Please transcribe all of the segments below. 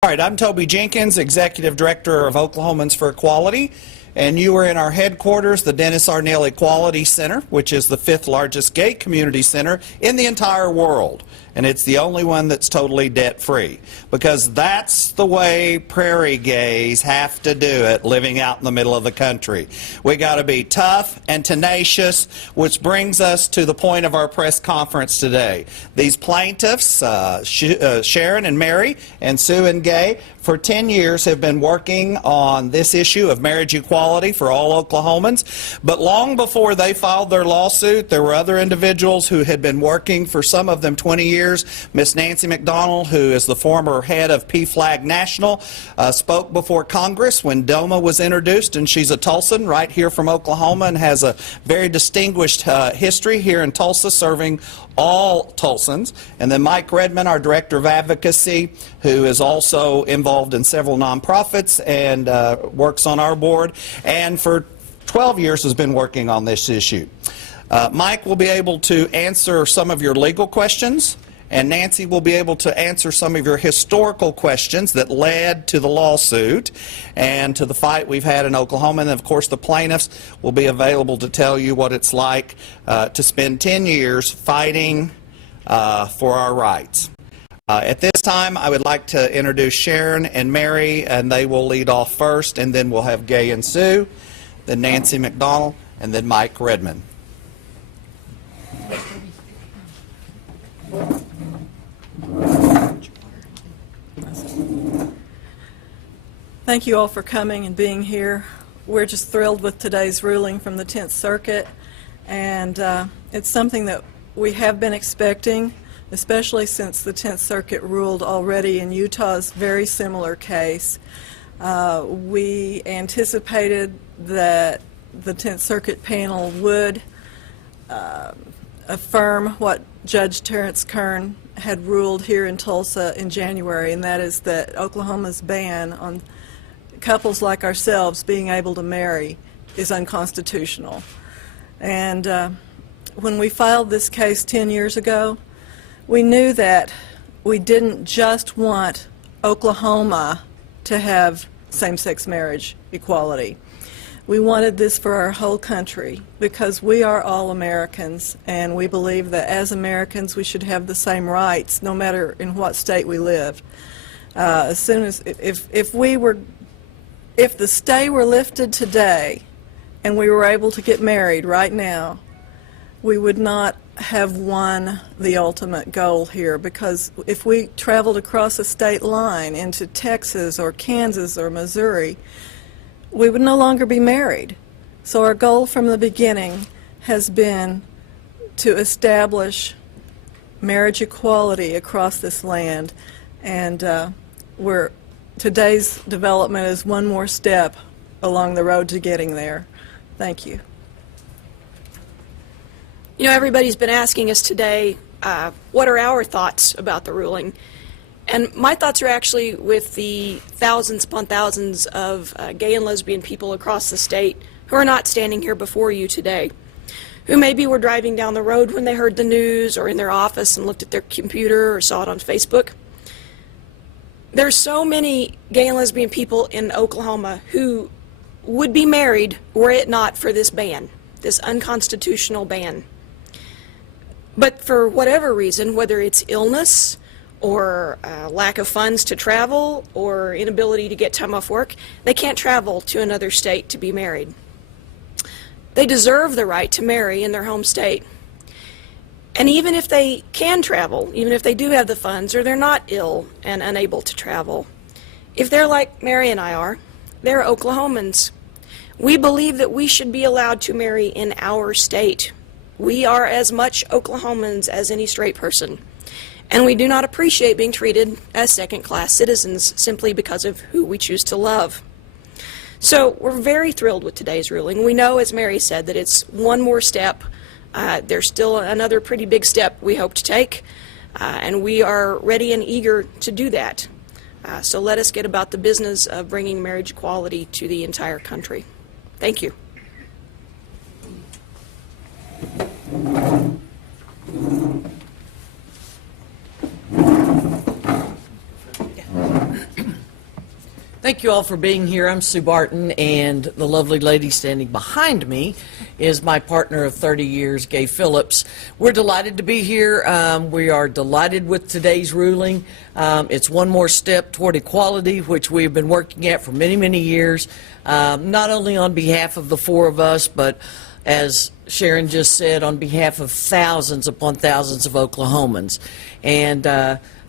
All right, I'm Toby Jenkins, Executive Director of Oklahomans for Equality, and you are in our headquarters, the Dennis Arnell Equality Center, which is the 5th largest gay community center in the entire world. And it's the only one that's totally debt-free, because that's the way prairie gays have to do it living out in the middle of the country. We got to be tough and tenacious, which brings us to the point of our press conference today. These plaintiffs, Sharon and Mary and Sue and Gay, for 10 years have been working on this issue of marriage equality for all Oklahomans. But long before they filed their lawsuit, there were other individuals who had been working, for some of them 20 years. Miss Nancy McDonald, who is the former head of PFLAG National, spoke before Congress when DOMA was introduced, and she's a Tulsan right here from Oklahoma and has a very distinguished history here in Tulsa serving all Tulsans. And then Mike Redmond, our Director of Advocacy, who is also involved in several nonprofits and works on our board, and for 12 years has been working on this issue. Mike will be able to answer some of your legal questions, and Nancy will be able to answer some of your historical questions that led to the lawsuit and to the fight we've had in Oklahoma. And of course the plaintiffs will be available to tell you what it's like to spend 10 years fighting for our rights. At this time, I would like to introduce Sharon and Mary, and they will lead off first, and then we'll have Gay and Sue, then Nancy McDonald, and then Mike Redmond. Thank you all for coming and being here. We're just thrilled with today's ruling from the 10th Circuit, and it's something that we have been expecting, especially since the 10th Circuit ruled already in Utah's very similar case. We anticipated that the 10th Circuit panel would affirm what Judge Terrence Kern had ruled here in Tulsa in January, and that is that Oklahoma's ban on couples like ourselves being able to marry is unconstitutional. And when we filed this case 10 years ago, we knew that we didn't just want Oklahoma to have same-sex marriage equality. We wanted this for our whole country because we are all Americans, and we believe that as Americans we should have the same rights no matter in what state we live. As soon as if the stay were lifted today and we were able to get married right now, we would not have won the ultimate goal here, because if we traveled across a state line into Texas or Kansas or Missouri, we would no longer be married. So our goal from the beginning has been to establish marriage equality across this land, and today's development is one more step along the road to getting there. Thank you. You know, everybody's been asking us today, what are our thoughts about the ruling? And my thoughts are actually with the thousands upon thousands of gay and lesbian people across the state who are not standing here before you today, who maybe were driving down the road when they heard the news or in their office and looked at their computer or saw it on Facebook. There's so many gay and lesbian people in Oklahoma who would be married were it not for this ban, this unconstitutional ban. But for whatever reason, whether it's illness or lack of funds to travel or inability to get time off work, they can't travel to another state to be married. They deserve the right to marry in their home state. And even if they can travel, even if they do have the funds or they're not ill and unable to travel, if they're like Mary and I are, they're Oklahomans. We believe that we should be allowed to marry in our state. We are as much Oklahomans as any straight person. And we do not appreciate being treated as second-class citizens simply because of who we choose to love. So we're very thrilled with today's ruling. We know, as Mary said, that it's one more step. There's still another pretty big step we hope to take, and we are ready and eager to do that. So let us get about the business of bringing marriage equality to the entire country. Thank you. Thank you all for being here. I'm Sue Barton, and the lovely lady standing behind me is my partner of 30 years, Gay Phillips. We're delighted to be here. We are delighted with today's ruling. It's one more step toward equality, which we've been working at for many, many years, not only on behalf of the four of us, but as Sharon just said, on behalf of thousands upon thousands of Oklahomans. And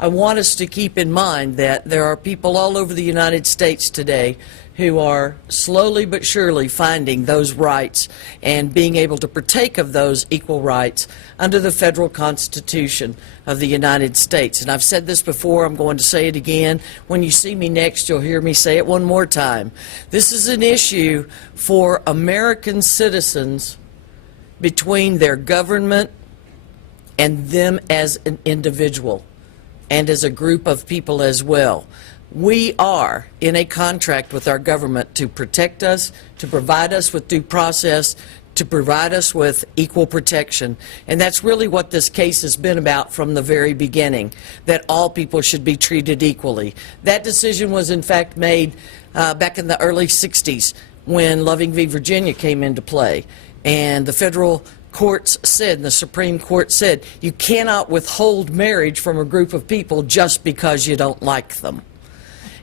I want us to keep in mind that there are people all over the United States today who are slowly but surely finding those rights and being able to partake of those equal rights under the federal Constitution of the United States. And I've said this before, I'm going to say it again. When you see me next, you'll hear me say it one more time. This is an issue for American citizens between their government and them as an individual and as a group of people as well. We are in a contract with our government to protect us, to provide us with due process, to provide us with equal protection. And that's really what this case has been about from the very beginning, that all people should be treated equally. That decision was in fact made back in the early 60s when Loving v. Virginia came into play. And the federal courts said, and the Supreme Court said, you cannot withhold marriage from a group of people just because you don't like them.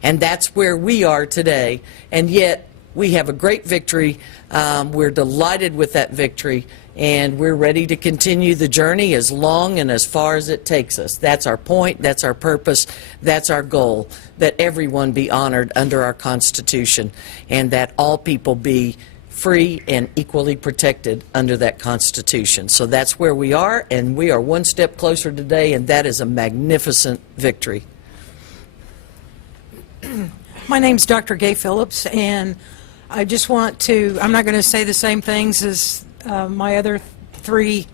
And that's where we are today. And yet, we have a great victory. We're delighted with that victory. And we're ready to continue the journey as long and as far as it takes us. That's our point. That's our purpose. That's our goal, that everyone be honored under our Constitution and that all people be free and equally protected under that Constitution. So that's where we are, and we are one step closer today, and that is a magnificent victory. My name's Dr. Gay Phillips, and I just want to, I'm not going to say the same things as my other three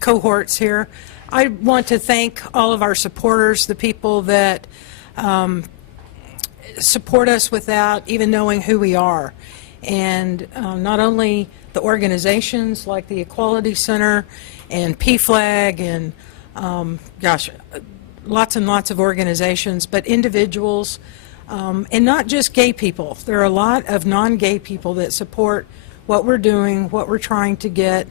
cohorts here. I want to thank all of our supporters, the people that support us without even knowing who we are. And not only the organizations like the Equality Center and PFLAG and, gosh, lots and lots of organizations, but individuals, and not just gay people. There are a lot of non-gay people that support what we're doing, what we're trying to get,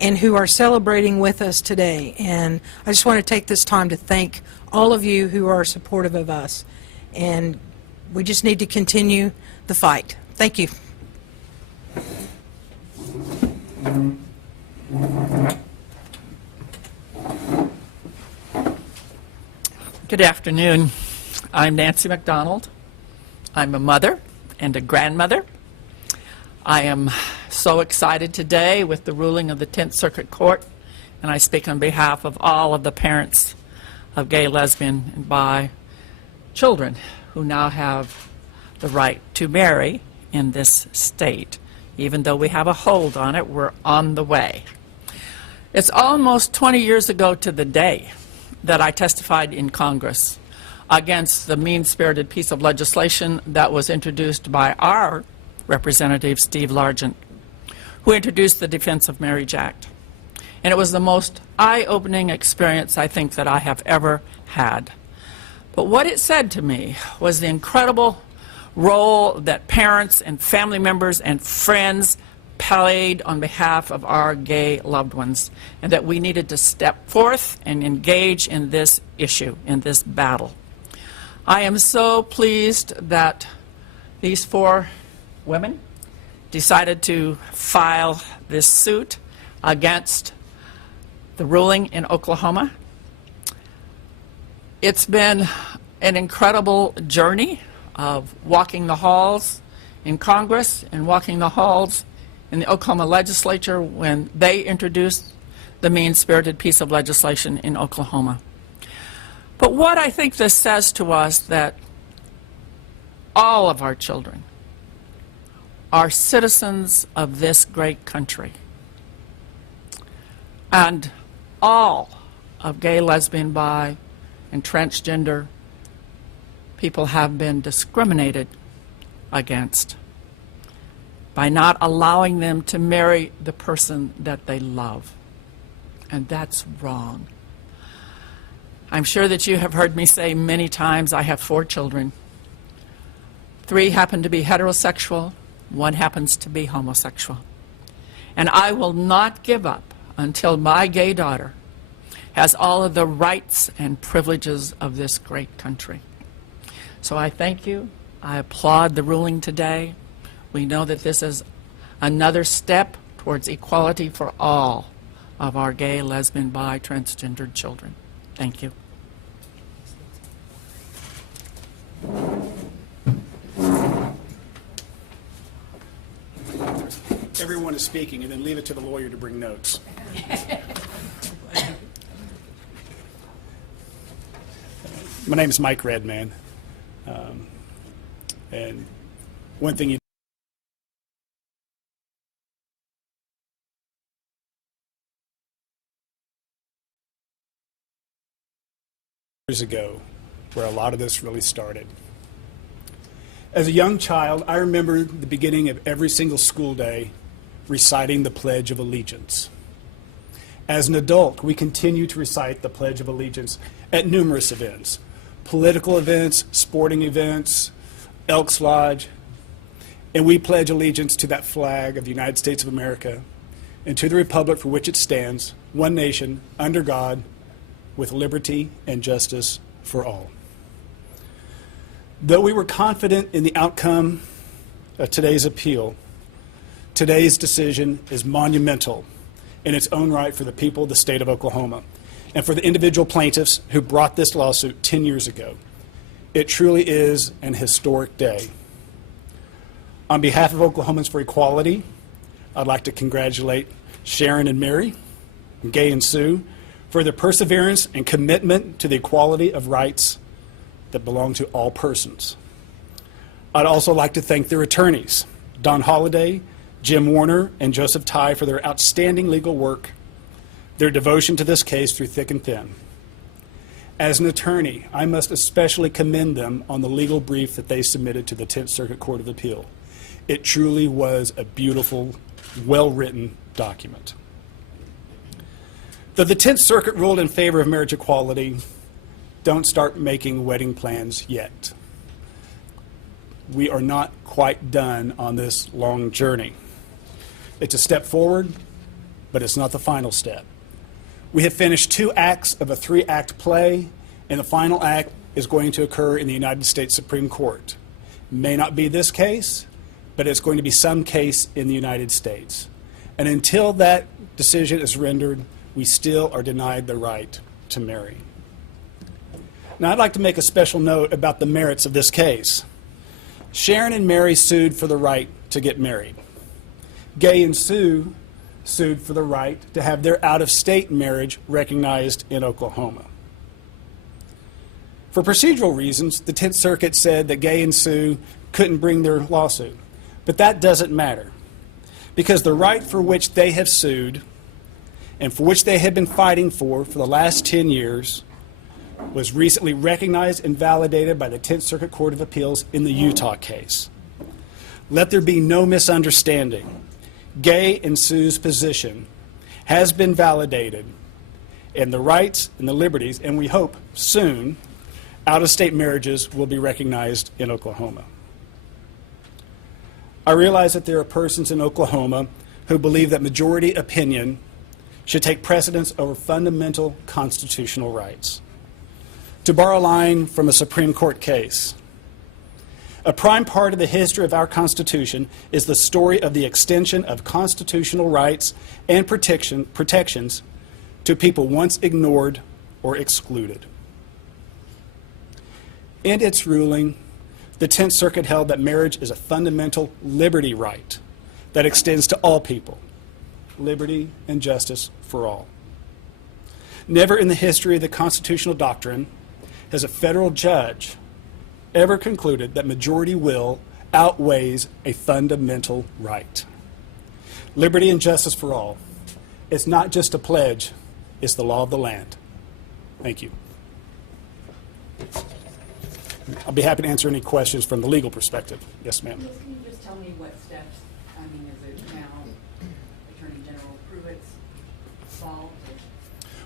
and who are celebrating with us today. And I just want to take this time to thank all of you who are supportive of us. And we just need to continue the fight. Thank you. Good afternoon. I'm Nancy McDonald. I'm a mother and a grandmother. I am so excited today with the ruling of the 10th Circuit Court, and I speak on behalf of all of the parents of gay, lesbian, and bi children who now have the right to marry in this state. Even though we have a hold on it, we're on the way. It's almost 20 years ago to the day that I testified in Congress against the mean-spirited piece of legislation that was introduced by our Representative Steve Largent, who introduced the Defense of Marriage Act. And it was the most eye-opening experience I think that I have ever had. But what it said to me was the incredible role that parents and family members and friends played on behalf of our gay loved ones, and that we needed to step forth and engage in this issue, in this battle. I am so pleased that these four women decided to file this suit against the ruling in Oklahoma. It's been an incredible journey of walking the halls in Congress and walking the halls in the Oklahoma legislature when they introduced the mean-spirited piece of legislation in Oklahoma. But what I think this says to us, that all of our children are citizens of this great country, and all of gay, lesbian, bi, and transgender people have been discriminated against by not allowing them to marry the person that they love. And that's wrong. I'm sure that you have heard me say many times, I have 4 children. 3 happen to be heterosexual, 1 happens to be homosexual. And I will not give up until my gay daughter has all of the rights and privileges of this great country. So I thank you. I applaud the ruling today. We know that this is another step towards equality for all of our gay, lesbian, bi, transgendered children. Thank you. Everyone is speaking, and then leave it to the lawyer to bring notes. My name is Mike Redman, and one thing you years ago where a lot of this really started. As a young child, I remember the beginning of every single school day reciting the Pledge of Allegiance. As an adult, we continue to recite the Pledge of Allegiance at numerous events, political events, sporting events, Elks Lodge, and we pledge allegiance to that flag of the United States of America and to the republic for which it stands, one nation, under God, with liberty and justice for all. Though we were confident in the outcome of today's appeal, today's decision is monumental in its own right for the people of the state of Oklahoma and for the individual plaintiffs who brought this lawsuit 10 years ago. It truly is an historic day. On behalf of Oklahomans for Equality, I'd like to congratulate Sharon and Mary, Gay and Sue, for their perseverance and commitment to the equality of rights that belong to all persons. I'd also like to thank their attorneys, Don Holliday, Jim Warner, and Joseph Ty, for their outstanding legal work, their devotion to this case through thick and thin. As an attorney, I must especially commend them on the legal brief that they submitted to the 10th Circuit Court of Appeal. It truly was a beautiful, well-written document. Though the 10th Circuit ruled in favor of marriage equality, don't start making wedding plans yet. We are not quite done on this long journey. It's a step forward, but it's not the final step. We have finished 2 acts of a 3-act play, and the final act is going to occur in the United States Supreme Court. It may not be this case, but it's going to be some case in the United States. And until that decision is rendered, we still are denied the right to marry. Now, I'd like to make a special note about the merits of this case. Sharon and Mary sued for the right to get married. Gay and Sue sued for the right to have their out-of-state marriage recognized in Oklahoma. For procedural reasons, the 10th Circuit said that Gay and Sue couldn't bring their lawsuit. But that doesn't matter, because the right for which they have sued and for which they have been fighting for the last 10 years was recently recognized and validated by the 10th Circuit Court of Appeals in the Utah case. Let there be no misunderstanding. Gay and Sue's position has been validated, and the rights and the liberties, and we hope soon, out-of-state marriages will be recognized in Oklahoma. I realize that there are persons in Oklahoma who believe that majority opinion should take precedence over fundamental constitutional rights. To borrow a line from a Supreme Court case, a prime part of the history of our Constitution is the story of the extension of constitutional rights and protections to people once ignored or excluded. In its ruling, the 10th Circuit held that marriage is a fundamental liberty right that extends to all people, liberty and justice for all. Never in the history of the constitutional doctrine has a federal judge ever concluded that majority will outweighs a fundamental right. Liberty and justice for all. It's not just a pledge, it's the law of the land. Thank you. I'll be happy to answer any questions from the legal perspective. Yes, ma'am. Can you just tell me what steps, is it now Attorney General Pruitt's fault?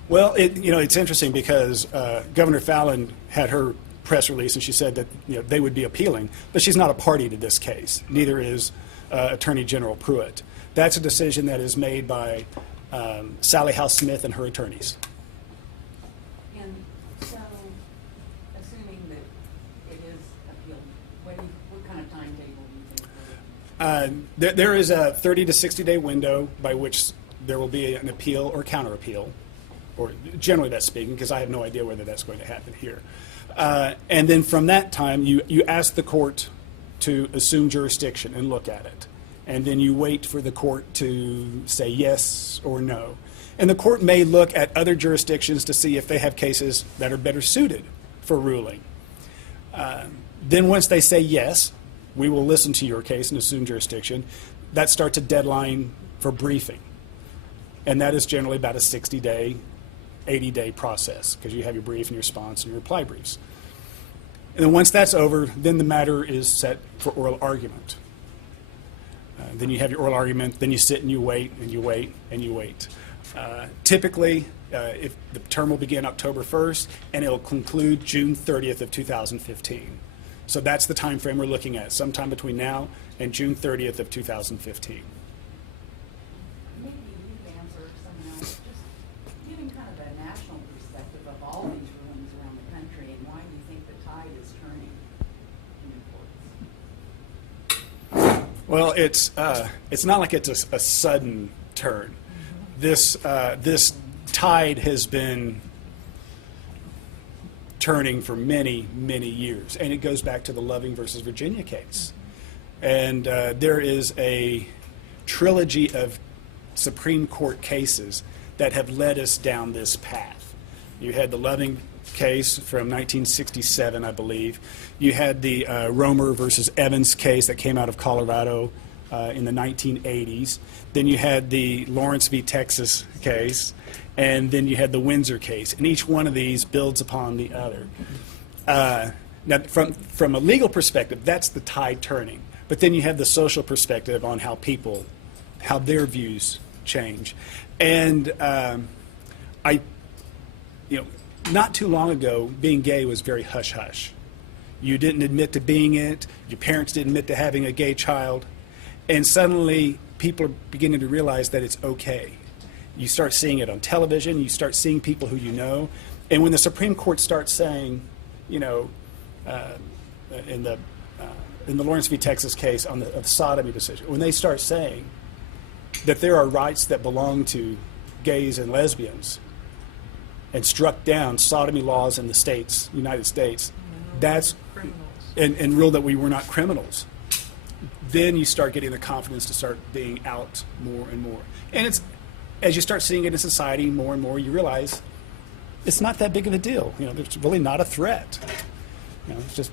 Well, it's interesting because Governor Fallon had her press release, and she said that they would be appealing, but she's not a party to this case. Neither is Attorney General Pruitt. That's a decision that is made by Sally House Smith and her attorneys. And so, assuming that it is appealed, what kind of timetable do you think? There is a 30 to 60-day window by which there will be an appeal or counter appeal, or generally that's speaking, because I have no idea whether that's going to happen here. And then from that time, you ask the court to assume jurisdiction and look at it. And then you wait for the court to say yes or no. And the court may look at other jurisdictions to see if they have cases that are better suited for ruling. Then once they say yes, we will listen to your case and assume jurisdiction. That starts a deadline for briefing. And that is generally about a 60-day, 80-day process, because you have your brief and your response and your reply briefs. And then once that's over, then the matter is set for oral argument. Then you have your oral argument, then you sit and you wait and you wait and you wait. Typically, if the term will begin October 1st, and it'll conclude June 30th of 2015. So that's the time frame we're looking at, sometime between now and June 30th of 2015. Maybe you could answer someone else, just giving kind of a national perspective of all these rulings around the country, and why do you think the tide is turning in your courts? Well, it's not like it's a sudden turn. This tide has been turning for many, many years, and it goes back to the Loving versus Virginia case. And there is a trilogy of Supreme Court cases that have led us down this path. You had the Loving case from 1967, I believe. You had the Romer versus Evans case that came out of Colorado in the 1980s. Then you had the Lawrence v. Texas case, and then you had the Windsor case. And each one of these builds upon the other. Now, from a legal perspective, that's the tide turning. But then you have the social perspective on how their views change. And not too long ago, being gay was very hush-hush. You didn't admit to being it. Your parents didn't admit to having a gay child. And suddenly, people are beginning to realize that it's okay. You start seeing it on television. You start seeing people who you know. And when the Supreme Court starts saying, in the Lawrence v. Texas case on the sodomy decision, when they start saying that there are rights that belong to gays and lesbians, and struck down sodomy laws in the states, United States, and ruled that we were not criminals, then you start getting the confidence to start being out more and more. And it's, as you start seeing it in society more and more, you realize it's not that big of a deal. There's really not a threat. It's just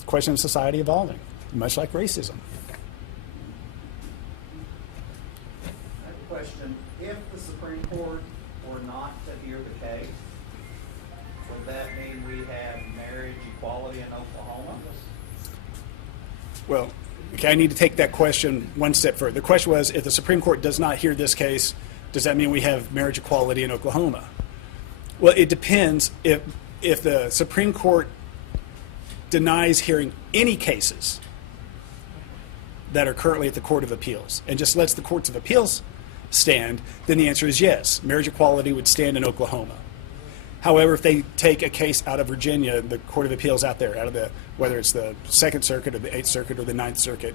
a question of society evolving, much like racism. I have a question. If the Supreme Court were not to hear the case, would that mean we have marriage equality in Oklahoma? Well, okay, I need to take that question one step further. The question was, if the Supreme Court does not hear this case, does that mean we have marriage equality in Oklahoma? Well, it depends. If the Supreme Court denies hearing any cases that are currently at the Court of Appeals and just lets the Courts of Appeals stand, then the answer is yes. Marriage equality would stand in Oklahoma. However, if they take a case out of Virginia, the Court of Appeals out there, whether it's the Second Circuit or the Eighth Circuit or the Ninth Circuit,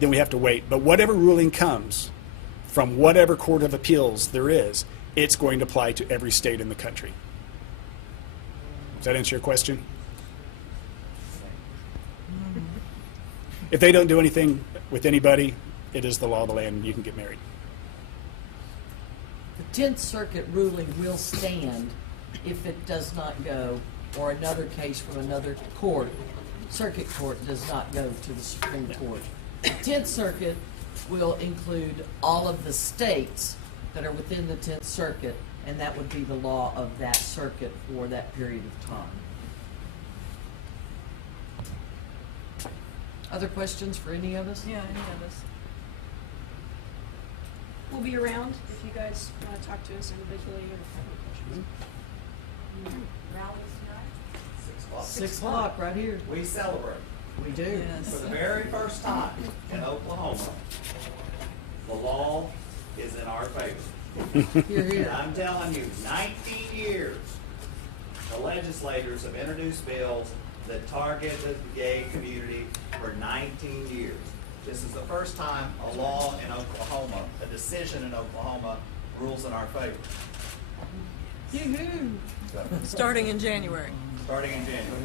then we have to wait. But whatever ruling comes from whatever Court of Appeals there is, it's going to apply to every state in the country. Does that answer your question? If they don't do anything with anybody, it is the law of the land and you can get married. The 10th Circuit ruling will stand if it does not go, or another case from another court, circuit court, does not go to the Supreme Court. The 10th Circuit will include all of the states that are within the 10th Circuit, and that would be the law of that circuit for that period of time. Other questions for any of us? Yeah, any of us. We'll be around if you guys want to talk to us individually or have any questions. Rallies tonight? Well, 6 o'clock right here. we celebrate. We do. Yes. For the very first time in Oklahoma, the law is in our favor. You're And here. I'm telling you, 19 years, the legislators have introduced bills that target the gay community for 19 years. This is the first time a law in Oklahoma, a decision in Oklahoma, rules in our favor. So, Starting in January. starting in January.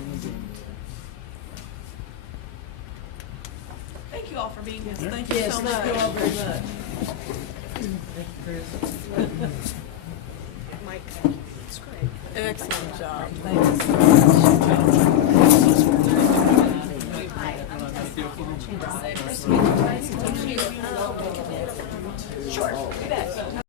Thank you all for being here. Thank you Yes, so thank you all much. very much. Thank you, Chris. Mike, it's great. Excellent job. Thank you. Sure, you bet.